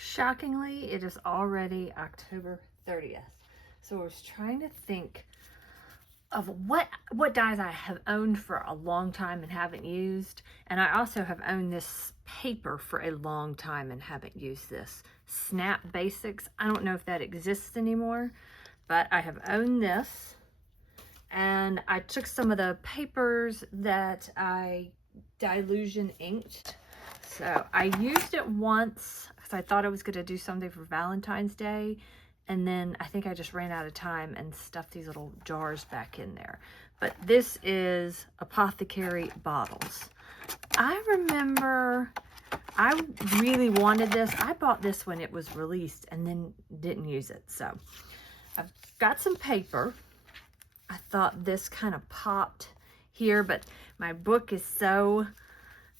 Shockingly, it is already October 30th. So I was trying to think of what dies I have owned for a long time and haven't used. And I also have owned this paper for a long time and haven't used this. Snap Basics. I don't know if that exists anymore, but I have owned this. And I took some of the papers that I dilution inked. So I used it once because I thought I was going to do something for Valentine's Day. And then I think I just ran out of time and stuffed these little jars back in there. But this is Apothecary bottles. I remember I really wanted this. I bought this when it was released and then didn't use it. So I've got some paper. I thought this kind of popped here, but my book is so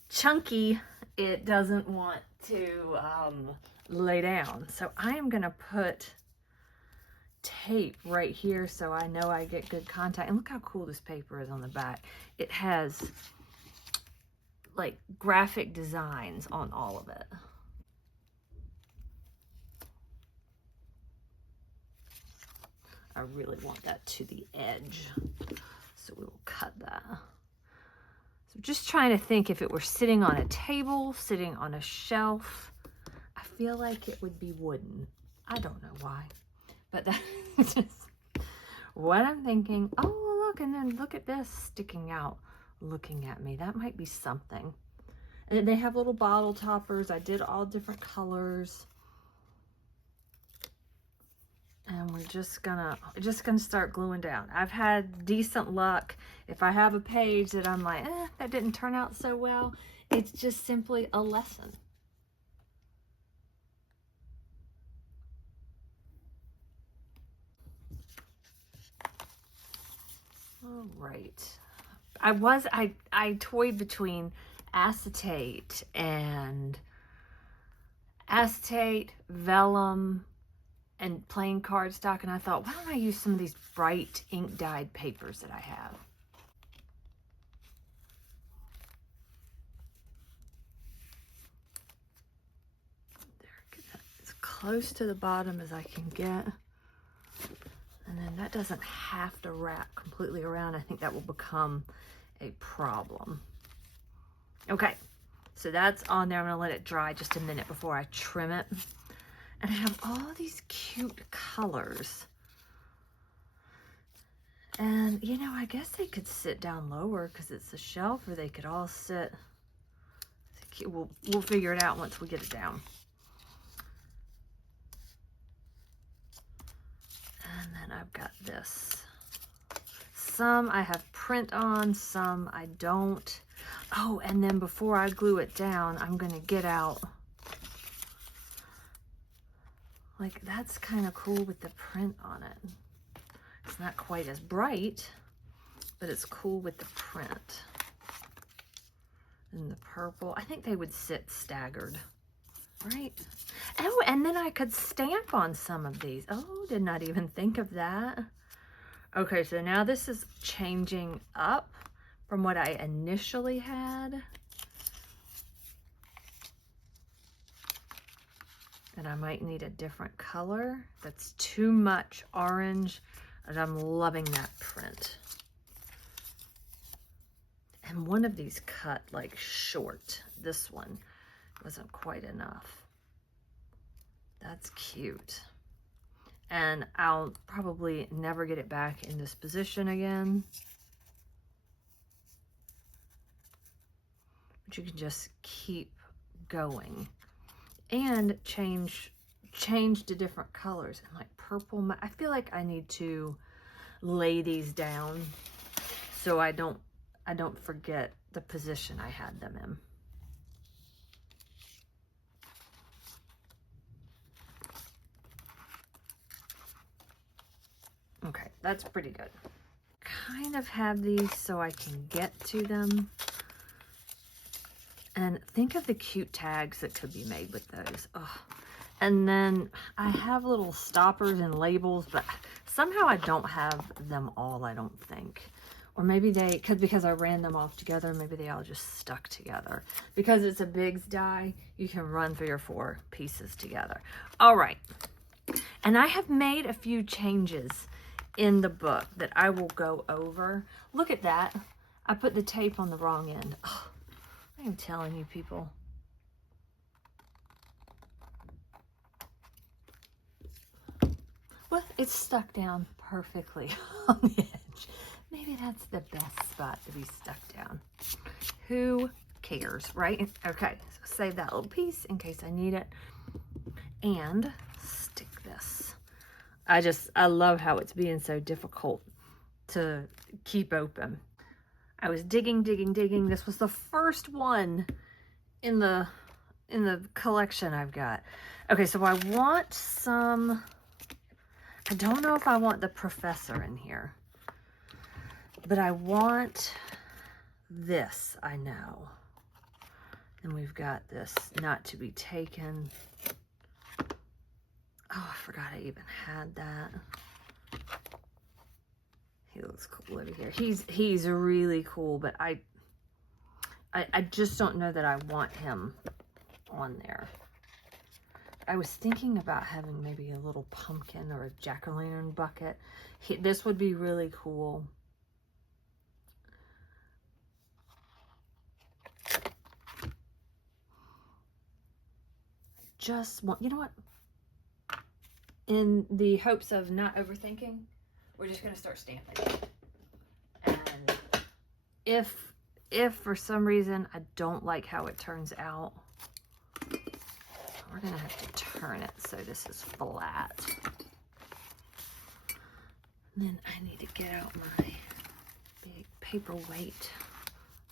chunky, it doesn't want to lay down. So I am going to put tape right here so I know I get good contact. And look how cool this paper is on the back. It has like graphic designs on all of it. I really want that to the edge, so we will cut that. So just trying to think, if it were sitting on a table, sitting on a shelf, I feel like it would be wooden. I don't know why, but that's just what I'm thinking. Oh, look, and then look at this sticking out, looking at me. That might be something. And they have little bottle toppers. I did all different colors. And we're just gonna start gluing down. I've had decent luck. If I have a page that I'm like, that didn't turn out so well, it's just simply a lesson. All right. I toyed between acetate, vellum, and plain cardstock, and I thought, why don't I use some of these bright ink dyed papers that I have? There, get that as close to the bottom as I can get. And then that doesn't have to wrap completely around. I think that will become a problem. Okay, so that's on there. I'm gonna let it dry just a minute before I trim it. And I have all these cute colors. And, you know, I guess they could sit down lower because it's a shelf, or they could all sit. We'll figure it out once we get it down. And then I've got this. Some I have print on, some I don't. Oh, and then before I glue it down, I'm going to get out. Like, that's kind of cool with the print on it. It's not quite as bright, but it's cool with the print. And the purple, I think they would sit staggered, right? Oh, and then I could stamp on some of these. Oh, did not even think of that. Okay, so now this is changing up from what I initially had. And I might need a different color. That's too much orange, and I'm loving that print. And one of these cut like short. This one wasn't quite enough. That's cute. And I'll probably never get it back in this position again. But you can just keep going. And change to different colors, and like purple. I feel like I need to lay these down so I don't forget the position I had them in. Okay, that's pretty good. Kind of have these so I can get to them. And think of the cute tags that could be made with those. Oh. And then I have little stoppers and labels, but somehow I don't have them all, I don't think. Or maybe they, because I ran them off together, maybe they all just stuck together. Because it's a Bigz die, you can run 3 or 4 pieces together. All right. And I have made a few changes in the book that I will go over. Look at that. I put the tape on the wrong end. Oh, I am telling you, people. Well, it's stuck down perfectly on the edge. Maybe that's the best spot to be stuck down. Who cares, right? Okay, so save that little piece in case I need it. And stick this. I love how it's being so difficult to keep open. I was digging. This was the first one in the collection I've got. Okay, so I want some, I don't know if I want the professor in here, but I want this, I know. And we've got this not to be taken. Oh, I forgot I even had that. He looks cool over here. He's really cool, but I just don't know that I want him on there. I was thinking about having maybe a little pumpkin or a jack-o'-lantern bucket. This would be really cool. Just want, you know what? In the hopes of not overthinking, we're just going to start stamping. And if for some reason I don't like how it turns out, we're going to have to turn it so this is flat. And then I need to get out my big paperweight.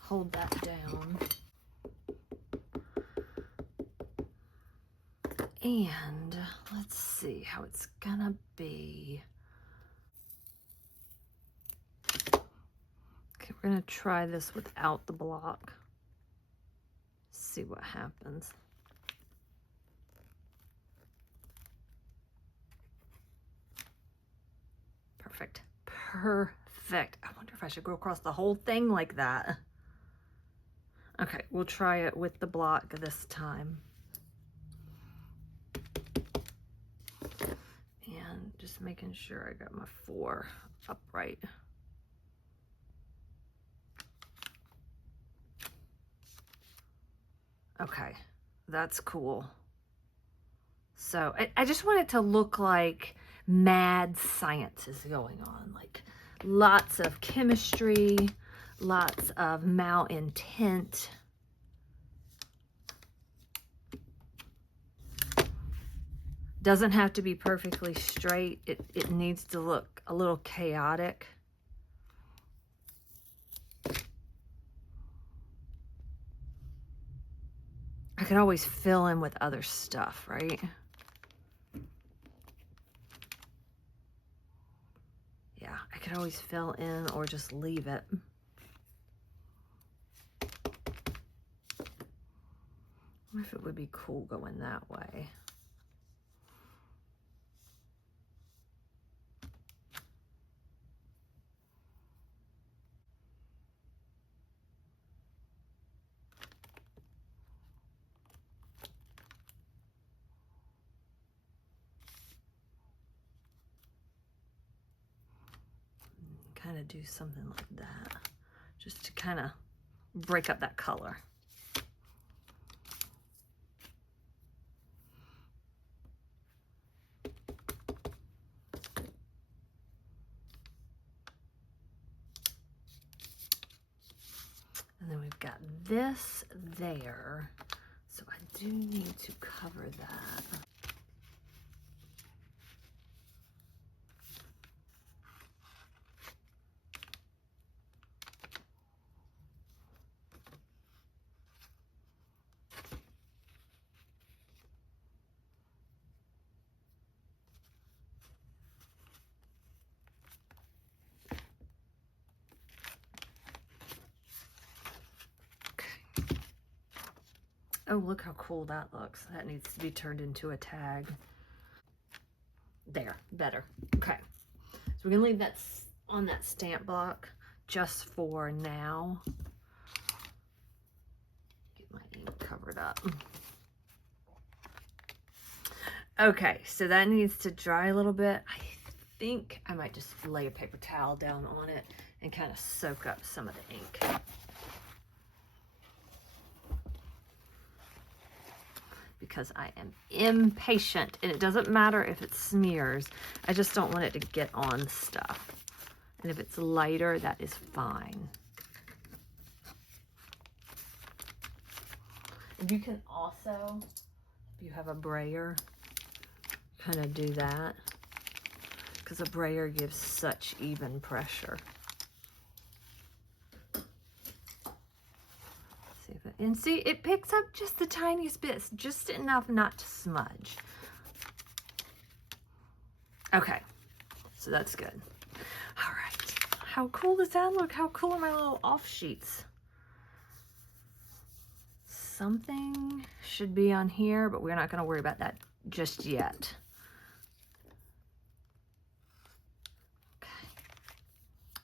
Hold that down. And let's see how it's gonna be. Okay, we're gonna try this without the block. See what happens. Perfect. Perfect. I wonder if I should go across the whole thing like that. Okay, we'll try it with the block this time. And just making sure I got my 4 upright. Okay, that's cool. So I just want it to look like mad science is going on, like lots of chemistry, lots of malintent. Doesn't have to be perfectly straight. It needs to look a little chaotic. I could always fill in with other stuff, right? Yeah, I could always fill in or just leave it. I wonder if it would be cool going that way. Kind of do something like that, just to kind of break up that color. And then we've got this there, so I do need to cover that. Oh, look how cool that looks. That needs to be turned into a tag. There, better. Okay. So we're gonna leave that on that stamp block just for now. Get my ink covered up. Okay, so that needs to dry a little bit. I think I might just lay a paper towel down on it and kind of soak up some of the ink. Because I am impatient, and it doesn't matter if it smears. I just don't want it to get on stuff. And if it's lighter, that is fine. And you can also, if you have a brayer, kind of do that, because a brayer gives such even pressure. And see, it picks up just the tiniest bits, just enough not to smudge. Okay, so that's good. All right, how cool does that look? How cool are my little off sheets? Something should be on here, but we're not going to worry about that just yet. Okay,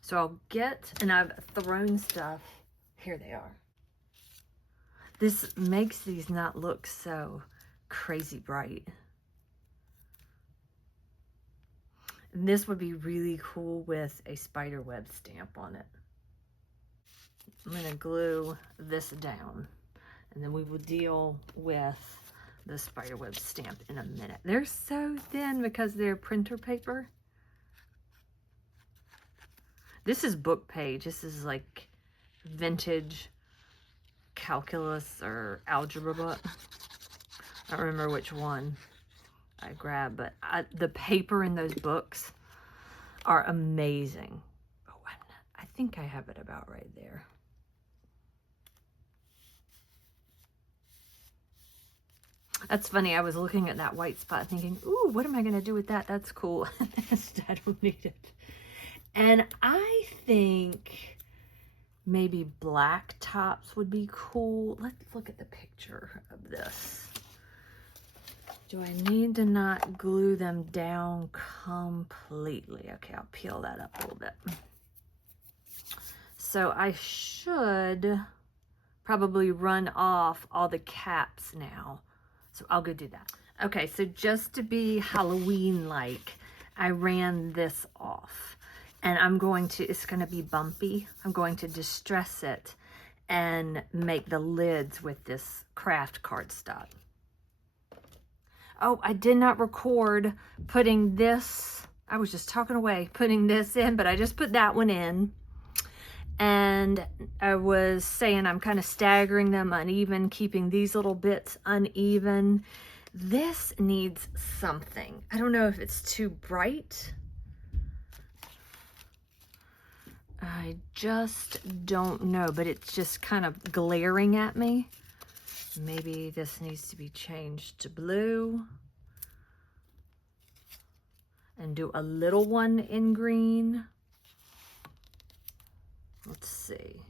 so I'll get, and I've thrown stuff. Here they are. This makes these not look so crazy bright. And this would be really cool with a spider web stamp on it. I'm going to glue this down, and then we will deal with the spider web stamp in a minute. They're so thin because they're printer paper. This is book page. This is like vintage calculus or algebra book. I don't remember which one I grabbed, but the paper in those books are amazing. Oh, I think I have it about right there. That's funny. I was looking at that white spot thinking, ooh, what am I going to do with that? That's cool. I don't need it. And I think maybe black tops would be cool. Let's look at the picture of this. Do I need to not glue them down completely? Okay, I'll peel that up a little bit. So I should probably run off all the caps now. So I'll go do that. Okay, so just to be Halloween-like, I ran this off. And I'm going to, it's going to be bumpy. I'm going to distress it and make the lids with this craft cardstock. Oh, I did not record putting this, I was just talking away, putting this in, but I just put that one in. And I was saying I'm kind of staggering them uneven, keeping these little bits uneven. This needs something. I don't know if it's too bright. I just don't know, but it's just kind of glaring at me. Maybe this needs to be changed to blue. And do a little one in green. Let's see.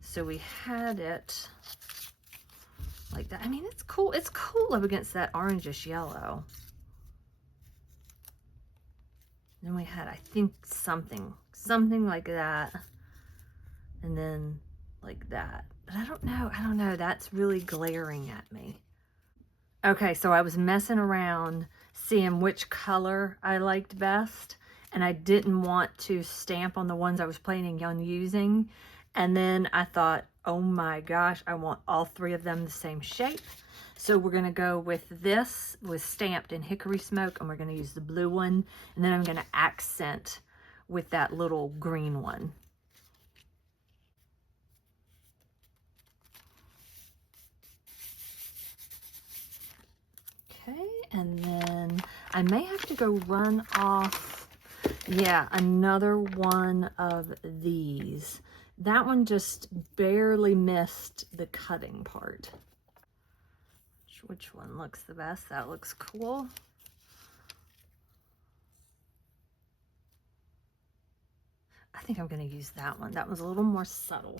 So we had it like that. I mean, it's cool. It's cool up against that orangish yellow. Then we had, I think, something like that. And then like that. But I don't know. That's really glaring at me. Okay, so I was messing around, seeing which color I liked best. And I didn't want to stamp on the ones I was planning on using. And then I thought, oh my gosh, I want all three of them the same shape. So we're going to go with this, with stamped in hickory smoke, and we're going to use the blue one. And then I'm going to accent with that little green one. Okay, and then I may have to go run off, yeah, another one of these. That one just barely missed the cutting part. Which one looks the best? That looks cool. I think I'm going to use that one. That one's a little more subtle.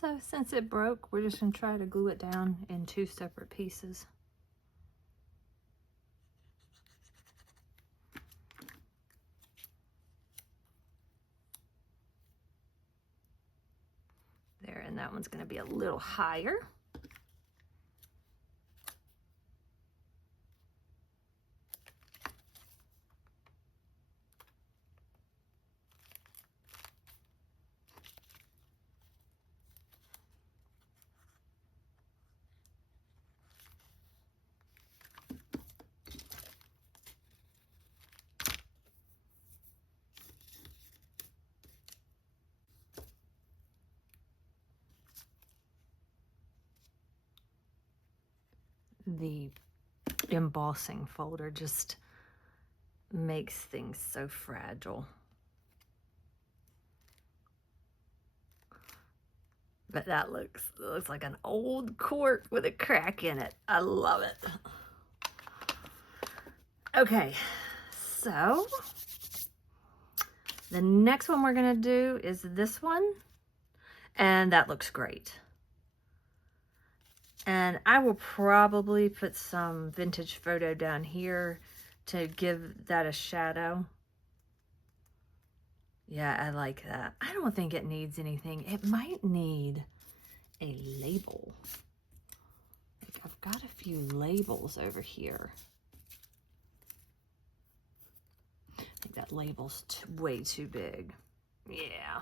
So since it broke, we're just going to try to glue it down in 2 separate pieces. There, and that one's going to be a little higher. The embossing folder just makes things so fragile. But that looks like an old cork with a crack in it. I love it. Okay, so the next one we're gonna do is this one, and that looks great. And I will probably put some vintage photo down here to give that a shadow. Yeah, I like that. I don't think it needs anything. It might need a label. Like, I've got a few labels over here. I think that label's way too big. Yeah.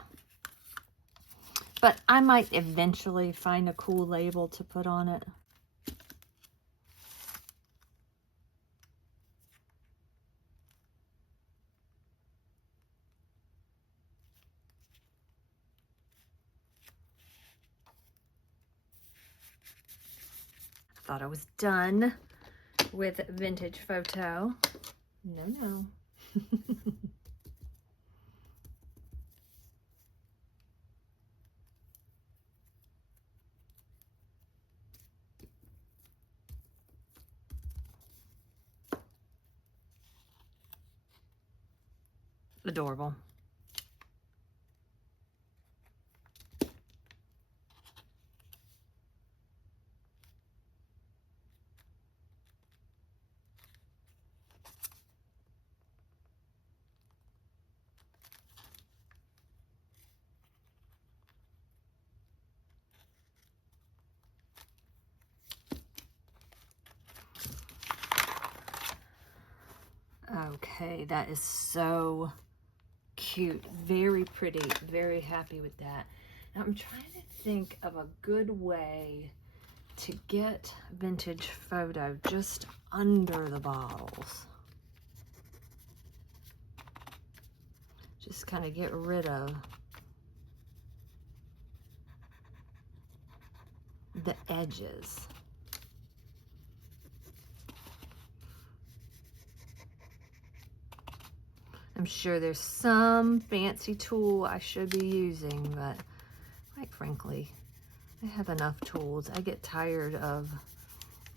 But I might eventually find a cool label to put on it. I thought I was done with vintage photo. No. Adorable. Okay, that is so cute. Very pretty. Very happy with that. Now I'm trying to think of a good way to get vintage photo just under the bottles. Just kind of get rid of the edges. I'm sure there's some fancy tool I should be using, but quite frankly, I have enough tools. I get tired of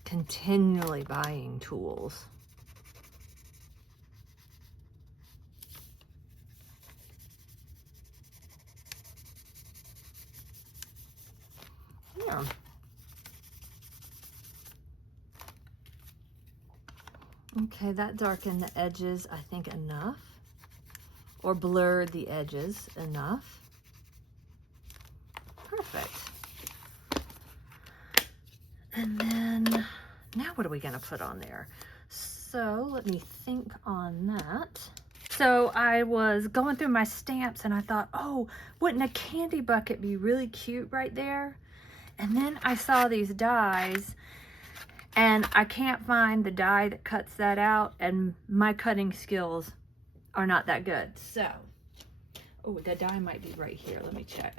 continually buying tools. Yeah. Okay, that darkened the edges, I think, enough. Or blurred the edges enough. Perfect. And then, now what are we going to put on there? So let me think on that. So I was going through my stamps and I thought, oh, wouldn't a candy bucket be really cute right there? And then I saw these dies and I can't find the die that cuts that out, and my cutting skills are not that good. So, oh, the die might be right here. Let me check.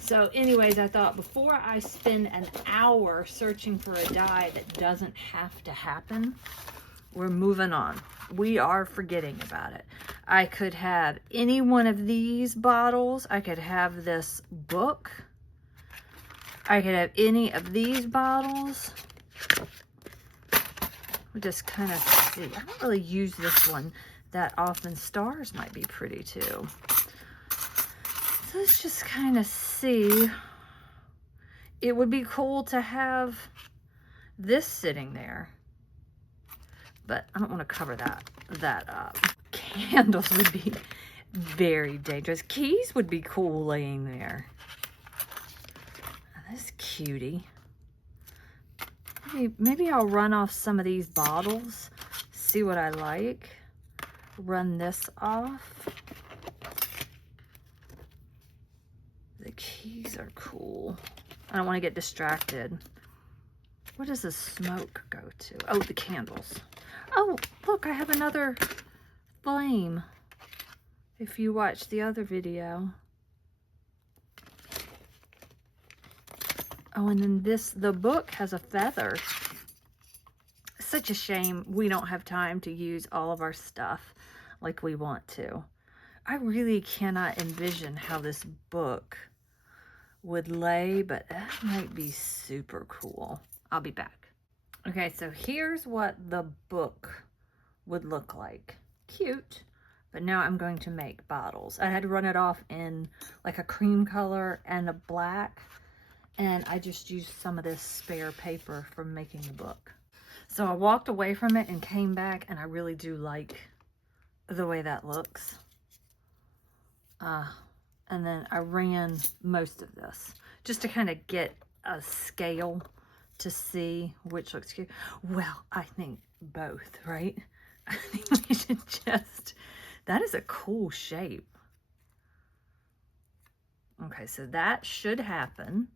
So anyways, I thought before I spend an hour searching for a die that doesn't have to happen, we're moving on. We are forgetting about it. I could have any one of these bottles. I could have this book. I could have any of these bottles. We'll just kind of see. I don't really use this one that often. Stars might be pretty too. So let's just kind of see. It would be cool to have this sitting there, but I don't want to cover that up. Candles would be very dangerous. Keys would be cool laying there. This cutie. Maybe I'll run off some of these bottles, see what I like. Run this off. The keys are cool. I don't want to get distracted. What does the smoke go to? Oh, the candles. Oh, look, I have another flame. If you watch the other video. Oh, and then the book has a feather. Such a shame we don't have time to use all of our stuff like we want to. I really cannot envision how this book would lay, but that might be super cool. I'll be back. Okay, so here's what the book would look like. Cute, but now I'm going to make bottles. I had to run it off in like a cream color and a black, and I just used some of this spare paper from making the book. So I walked away from it and came back, and I really do like the way that looks. And then I ran most of this just to kind of get a scale to see which looks cute. Well, I think both, right? I think we should just, that is a cool shape. Okay, so that should happen.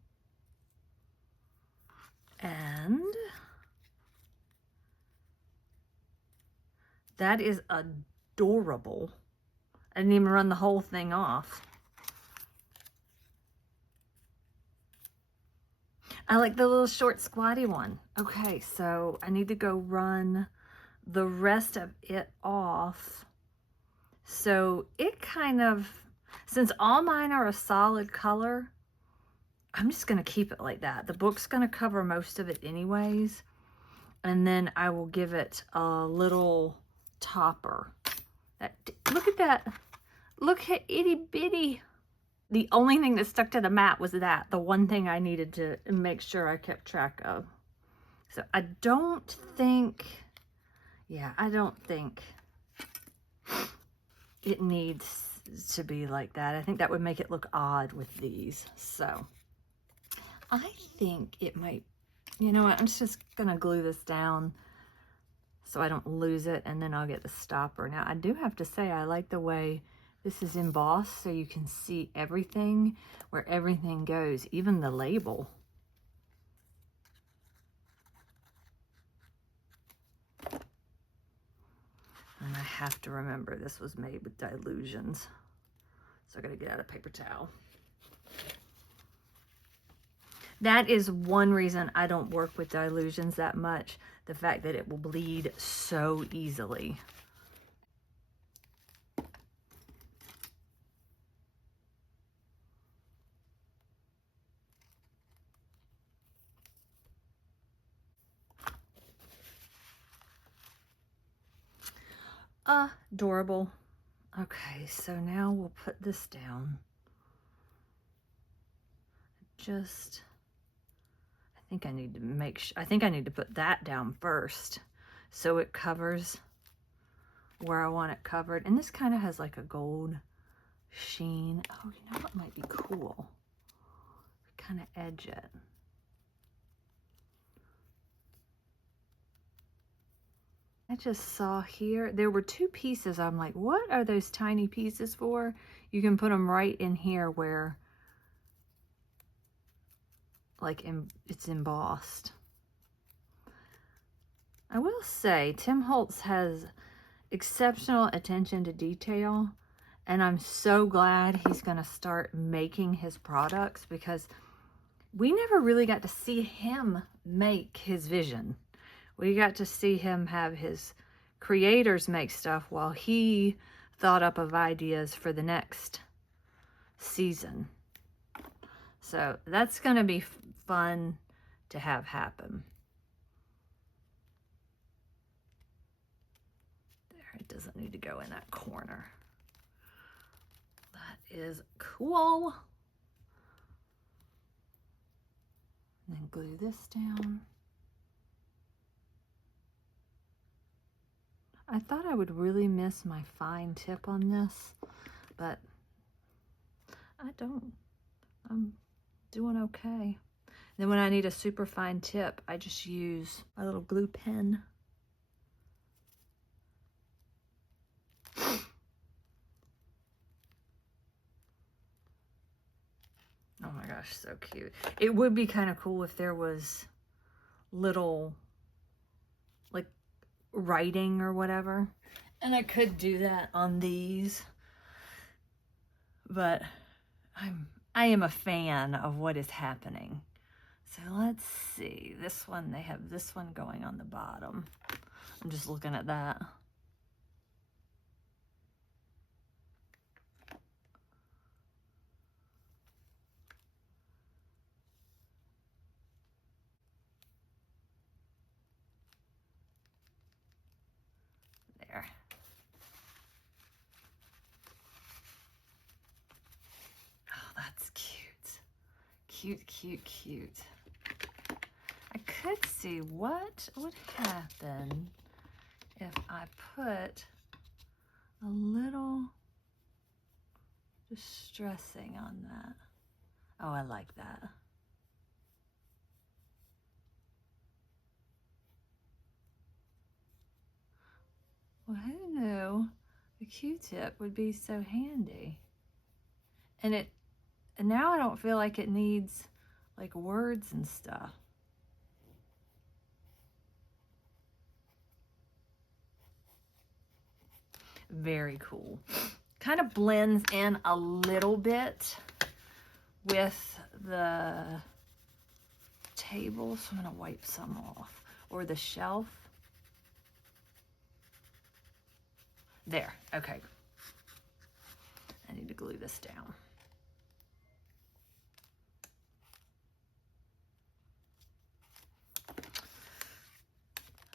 And that is adorable. I didn't even run the whole thing off. I like the little short squatty one. Okay, so I need to go run the rest of it off. So it kind of, since all mine are a solid color, I'm just going to keep it like that. The book's going to cover most of it anyways. And then I will give it a little topper. Look at that. Look at itty bitty. The only thing that stuck to the mat was that. The one thing I needed to make sure I kept track of. So I don't think, I don't think it needs to be like that. I think that would make it look odd with these. So I think it might, you know what, I'm just gonna glue this down so I don't lose it, and then I'll get the stopper. Now I do have to say I like the way this is embossed so you can see everything, where everything goes, even the label. And I have to remember this was made with dilutions. So I gotta get out a paper towel. That is one reason I don't work with dilutions that much. The fact that it will bleed so easily. Adorable. Okay, so now we'll put this down. I think I need to I think I need to put that down first so it covers where I want it covered. And this kind of has like a gold sheen. Oh, you know what might be cool? Kind of edge it. I just saw here, there were two pieces. I'm like, what are those tiny pieces for? You can put them right in here where like it's embossed. I will say Tim Holtz has exceptional attention to detail, and I'm so glad he's going to start making his products, because we never really got to see him make his vision. We got to see him have his creators make stuff while he thought up of ideas for the next season. So that's going to be fun to have happen. There, it doesn't need to go in that corner. That is cool. And then glue this down. I thought I would really miss my fine tip on this, but I don't. I'm doing okay. Then when I need a super fine tip, I just use my little glue pen. Oh my gosh, so cute. It would be kind of cool if there was little, like, writing or whatever. And I could do that on these. But I am a fan of what is happening. So let's see. This one, they have this one going on the bottom. I'm just looking at that. There. Oh, that's cute. Cute, cute, cute. I could see what would happen if I put a little distressing on that. Oh, I like that. Well, who knew the Q-tip would be so handy? And now I don't feel like it needs like words and stuff. Very cool. Kind of blends in a little bit with the table, so I'm gonna wipe some off, or the shelf. There, okay. I need to glue this down.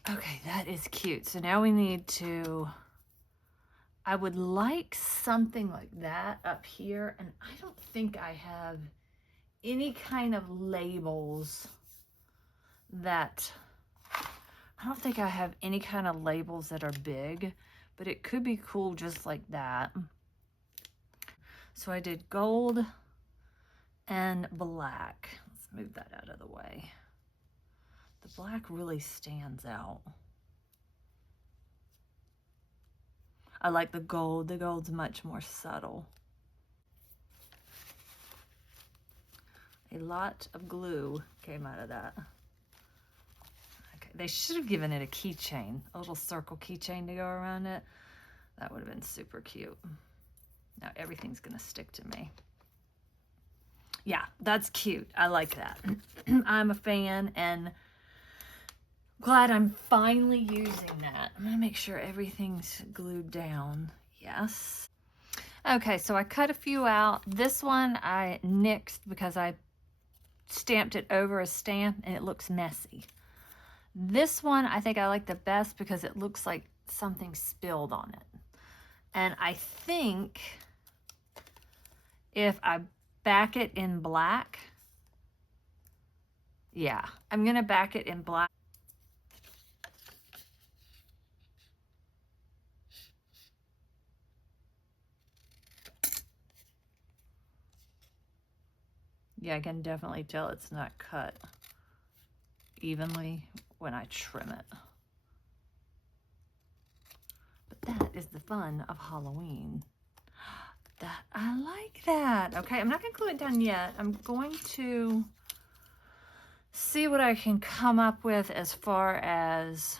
Okay, that is cute. So now we need to, I would like something like that up here, and I don't think I have any kind of labels that, I don't think I have any kind of labels that are big, but it could be cool just like that. So I did gold and black. Let's move that out of the way. The black really stands out. I like the gold. The gold's much more subtle. A lot of glue came out of that. Okay, they should have given it a keychain, a little circle keychain to go around it. That would have been super cute. Now everything's gonna stick to me. Yeah, that's cute. I like that. I'm a fan, and glad I'm finally using that. I'm gonna make sure everything's glued down. Yes. Okay, so I cut a few out. This one I nixed because I stamped it over a stamp and it looks messy. This one I think I like the best because it looks like something spilled on it. And I think if I back it in black, yeah, I'm gonna back it in black. Yeah, I can definitely tell it's not cut evenly when I trim it. But that is the fun of Halloween. That, I like that. Okay, I'm not gonna glue it down yet. I'm going to see what I can come up with as far as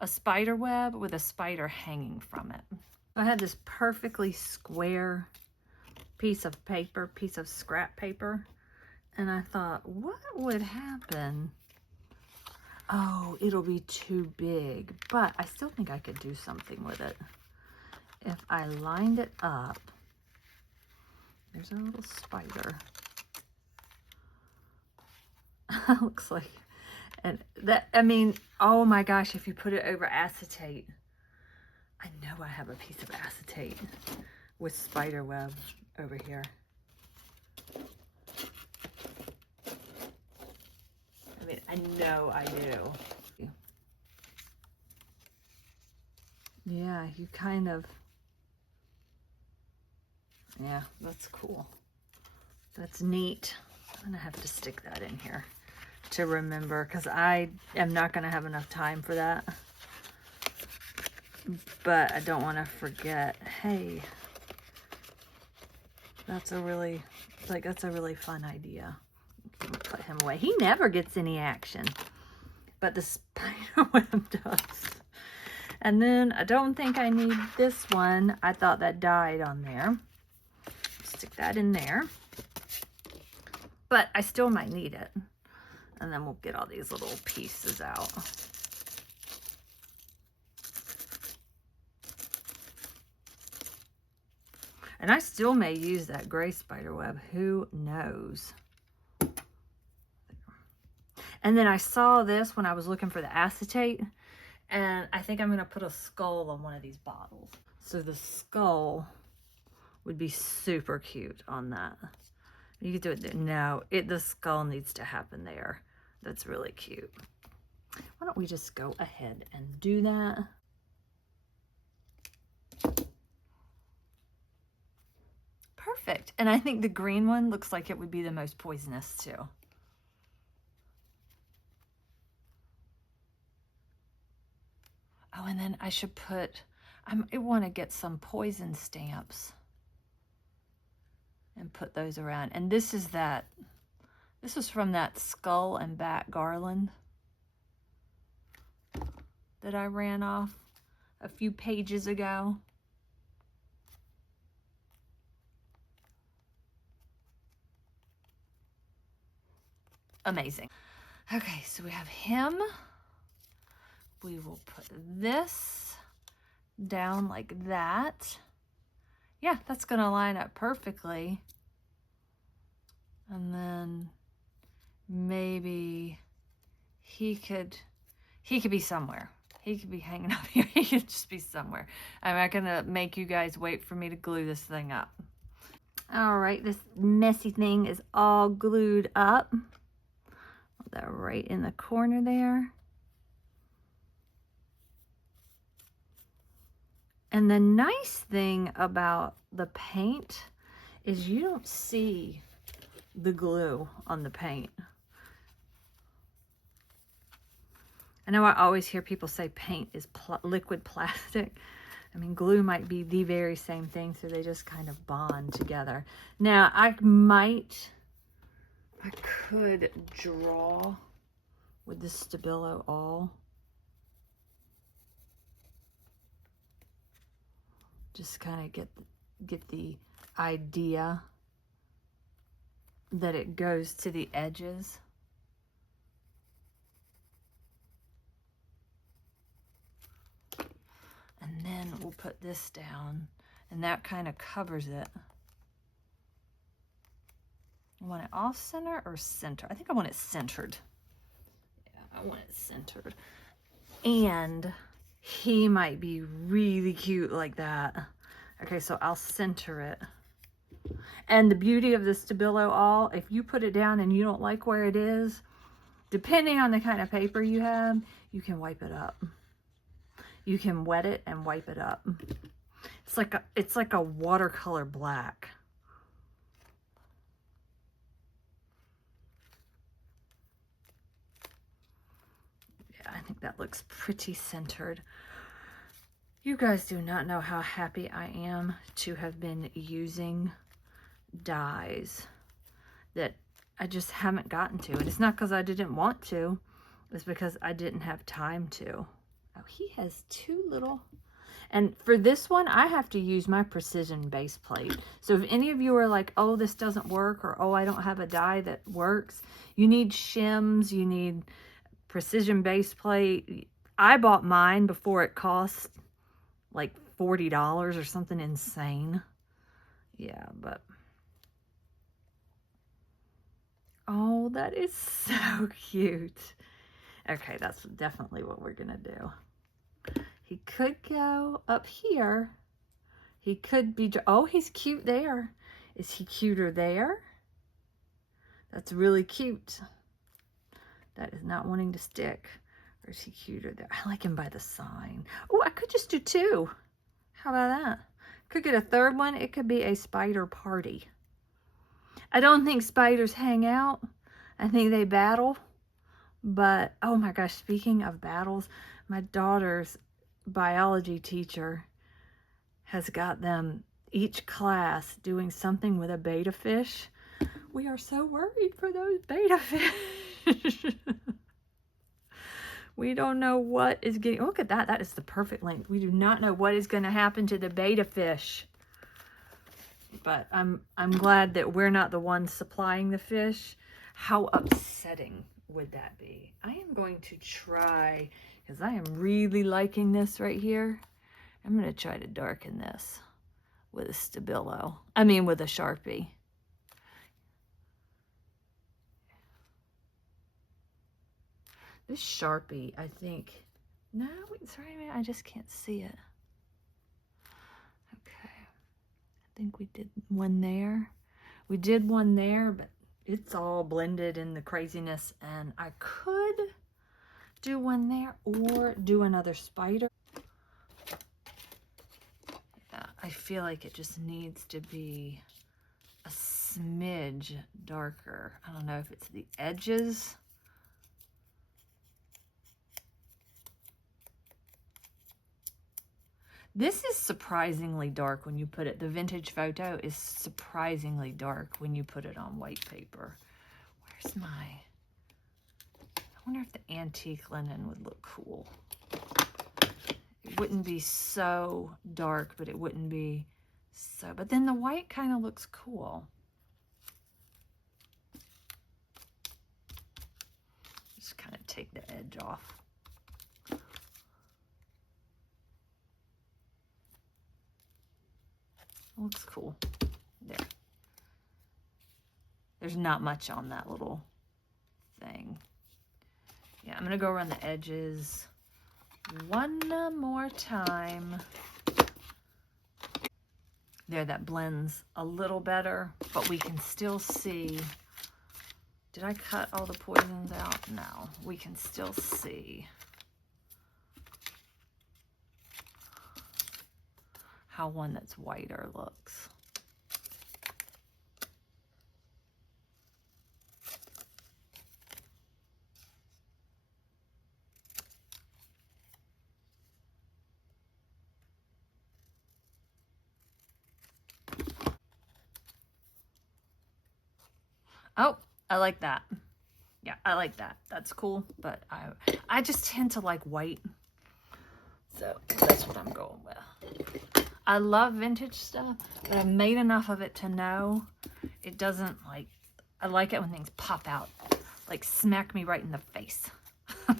a spider web with a spider hanging from it. I had this perfectly square piece of paper, piece of scrap paper, and I thought, what would happen? Oh, it'll be too big, but I still think I could do something with it. If I lined it up, there's a little spider. Looks like, and that, I mean, oh my gosh, if you put it over acetate, I know I have a piece of acetate. with spider web over here. I mean, I know I do. Yeah, you kind of, yeah, that's cool. That's neat. I'm gonna have to stick that in here to remember, because I am not gonna have enough time for that. But I don't want to forget, hey, that's a really, that's a really fun idea. Put him away. He never gets any action, but the spider web does. And then I don't think I need this one. I thought that died on there. Stick that in there. But I still might need it. And then we'll get all these little pieces out. And I still may use that gray spider web. Who knows? And then I saw this when I was looking for the acetate. And I think I'm going to put a skull on one of these bottles. So the skull would be super cute on that. You could do it there. No, the skull needs to happen there. That's really cute. Why don't we just go ahead and do that? Perfect. And I think the green one looks like it would be the most poisonous too. Oh, and then I should put, I want to get some poison stamps and put those around. And this is from that skull and bat garland that I ran off a few pages ago. Amazing. Okay, so we have him. We will put this down like that. Yeah, that's gonna line up perfectly. And then maybe he could be somewhere. He could be hanging up here. He could just be somewhere. I'm not gonna make you guys wait for me to glue this thing up. All right, this messy thing is all glued up. Put that right in the corner there. And the nice thing about the paint is you don't see the glue on the paint. I know I always hear people say paint is liquid plastic. I mean, glue might be the very same thing, so they just kind of bond together. Now, I could draw with the Stabilo all. Just kind of get the idea that it goes to the edges. And then we'll put this down, and that kind of covers it. I want it off center or center? I think I want it centered. Yeah, I want it centered. And he might be really cute like that. Okay, so I'll center it. And the beauty of the Stabilo all, if you put it down and you don't like where it is, depending on the kind of paper you have, you can wipe it up. You can wet it and wipe it up. It's like a watercolor black. Yeah, I think that looks pretty centered. You guys do not know how happy I am to have been using dyes that I just haven't gotten to. And it's not because I didn't want to. It's because I didn't have time to. Oh, he has two little... And for this one, I have to use my precision base plate. So if any of you are like, oh, this doesn't work, or oh, I don't have a dye that works, you need shims, you need precision base plate. I bought mine before it cost like $40 or something insane. Yeah, but... Oh, that is so cute. Okay, that's definitely what we're gonna do. He could go up here. He could be, oh, he's cute there. Is he cuter there? That's really cute. That is not wanting to stick. Or is he cuter there? I like him by the sign. Oh, I could just do two. How about that? Could get a third one. It could be a spider party. I don't think spiders hang out. I think they battle. But, oh my gosh, speaking of battles, my daughter's biology teacher has got them each class doing something with a betta fish. We are so worried for those betta fish. We don't know what is getting, look at that. That is the perfect length. We do not know what is going to happen to the betta fish. But I'm glad that we're not the ones supplying the fish. How upsetting would that be? I am going to try, because I am really liking this right here. I'm going to try to darken this with a Stabilo. I mean with a Sharpie. This Sharpie, I think, no, wait, sorry, I just can't see it. Okay, I think we did one there. We did one there, but it's all blended in the craziness, and I could do one there or do another spider. Yeah, I feel like it just needs to be a smidge darker. I don't know if it's the edges. This is surprisingly dark when you put it. The vintage photo is surprisingly dark when you put it on white paper. Where's my... I wonder if the antique linen would look cool. It wouldn't be so dark, but it wouldn't be so... But then the white kind of looks cool. Just kind of take the edge off. Looks cool. There. There's not much on that little thing. Yeah, I'm going to go around the edges one more time. There, that blends a little better, but we can still see. Did I cut all the poisons out? No, we can still see how one that's whiter looks. Oh, I like that. Yeah, I like that. That's cool, but I just tend to like white. So that's what I'm going with. I love vintage stuff, but I've made enough of it to know it doesn't like, I like it when things pop out, like smack me right in the face. And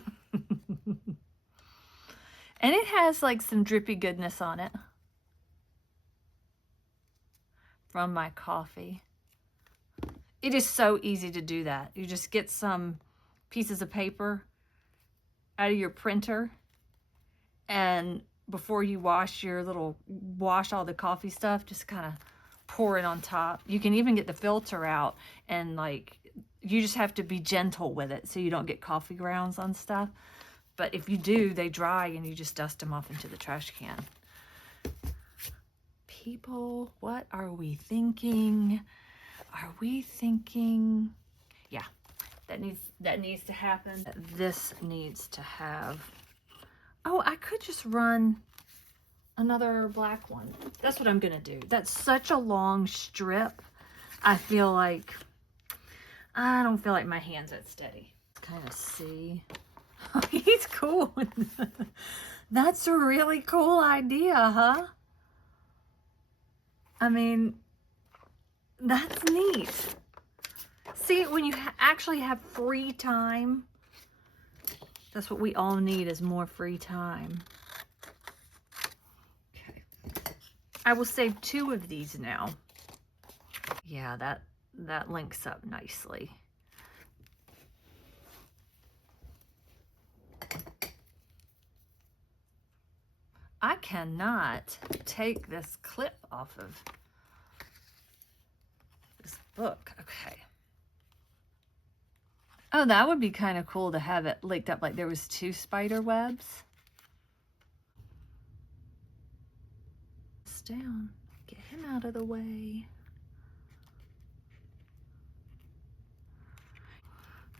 it has like some drippy goodness on it from my coffee. It is so easy to do that. You just get some pieces of paper out of your printer, and before you wash all the coffee stuff, just kind of pour it on top. You can even get the filter out, and like, you just have to be gentle with it so you don't get coffee grounds on stuff. But if you do, they dry and you just dust them off into the trash can. People, what are we thinking? Are we thinking, yeah, that needs to happen. This needs to have, oh, I could just run another black one. That's what I'm gonna do. That's such a long strip. I feel like, I don't feel like my hand's that steady. Kind of see. He's cool. That's a really cool idea, huh? I mean, that's neat. See, when you actually have free time, that's what we all need, is more free time. Okay. I will save 2 of these now. Yeah, that links up nicely. I cannot take this clip off of this book. Okay. Oh, that would be kind of cool to have it linked up like there was 2 spider webs. Down. Get him out of the way.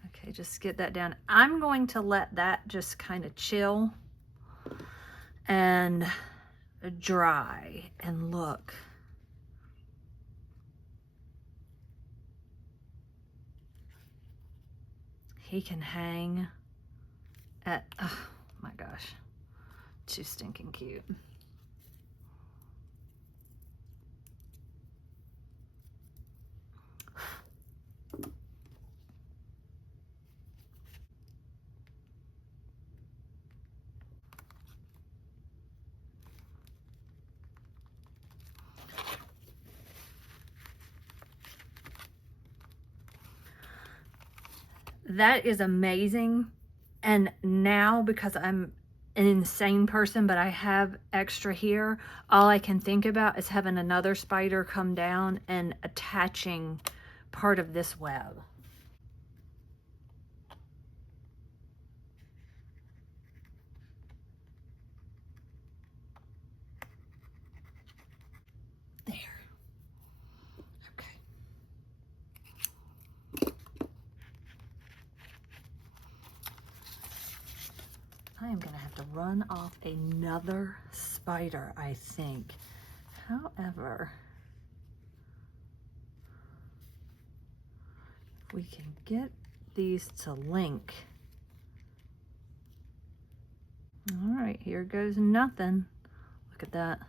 Okay, just get that down. I'm going to let that just kind of chill and dry and look. He can hang at, oh my gosh, too stinking cute. That is amazing. And now, because I'm an insane person, but I have extra here, all I can think about is having another spider come down and attaching part of this web. There. Okay. I am gonna have to run off another spider, I think. However, if we can get these to link. All right, here goes nothing. Look at that.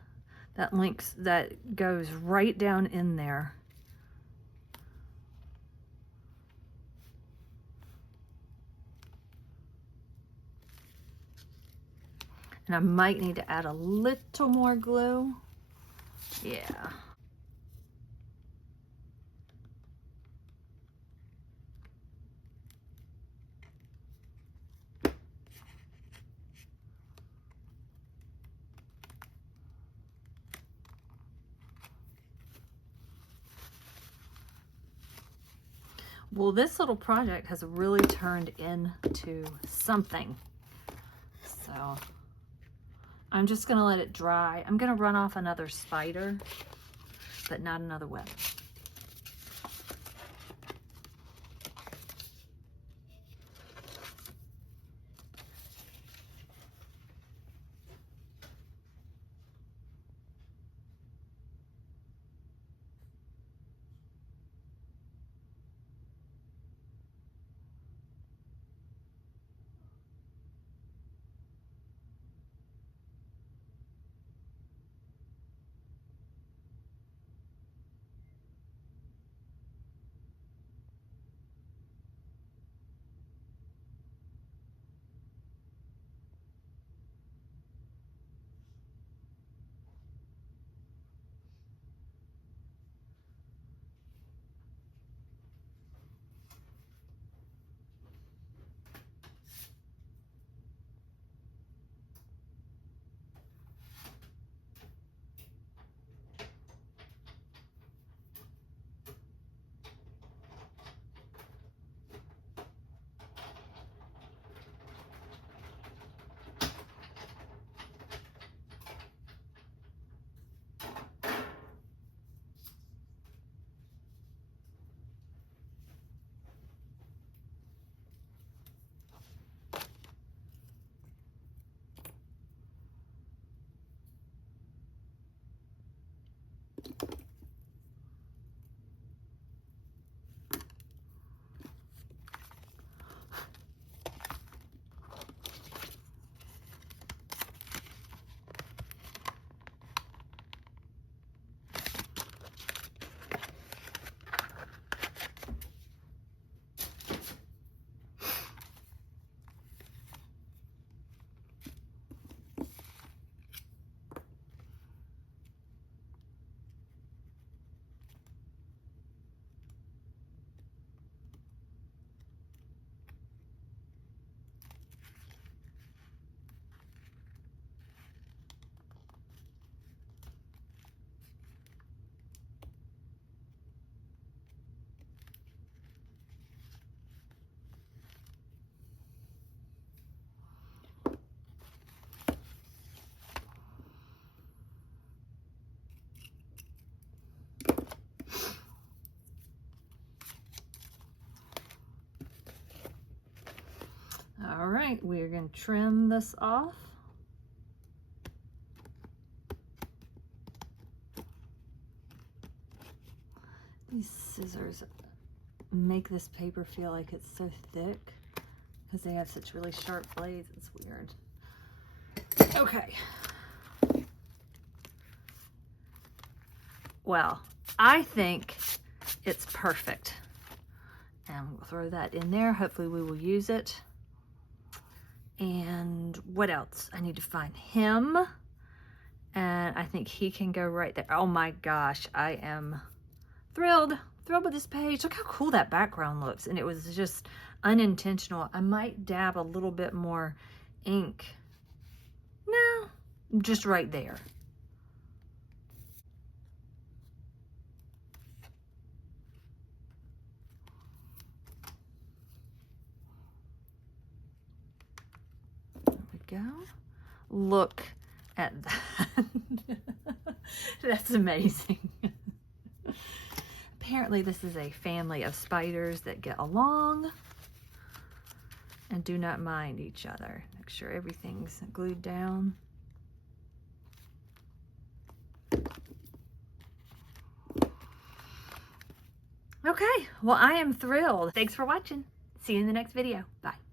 That links, that goes right down in there. And I might need to add a little more glue. Yeah. Well, this little project has really turned into something. So I'm just gonna let it dry. I'm gonna run off another spider, but not another web. All right, we're going to trim this off. These scissors make this paper feel like it's so thick because they have such really sharp blades. It's weird. Okay. Well, I think it's perfect. And we'll throw that in there. Hopefully we will use it. And what else? I need to find him. And I think he can go right there. Oh my gosh, I am thrilled with this page. Look how cool that background looks. And it was just unintentional. I might dab a little bit more ink. No, just right there. There we go. Look at that. That's amazing. Apparently this is a family of spiders that get along and do not mind each other. Make sure everything's glued down. Okay, well, I am thrilled. Thanks for watching. See you in the next video. Bye.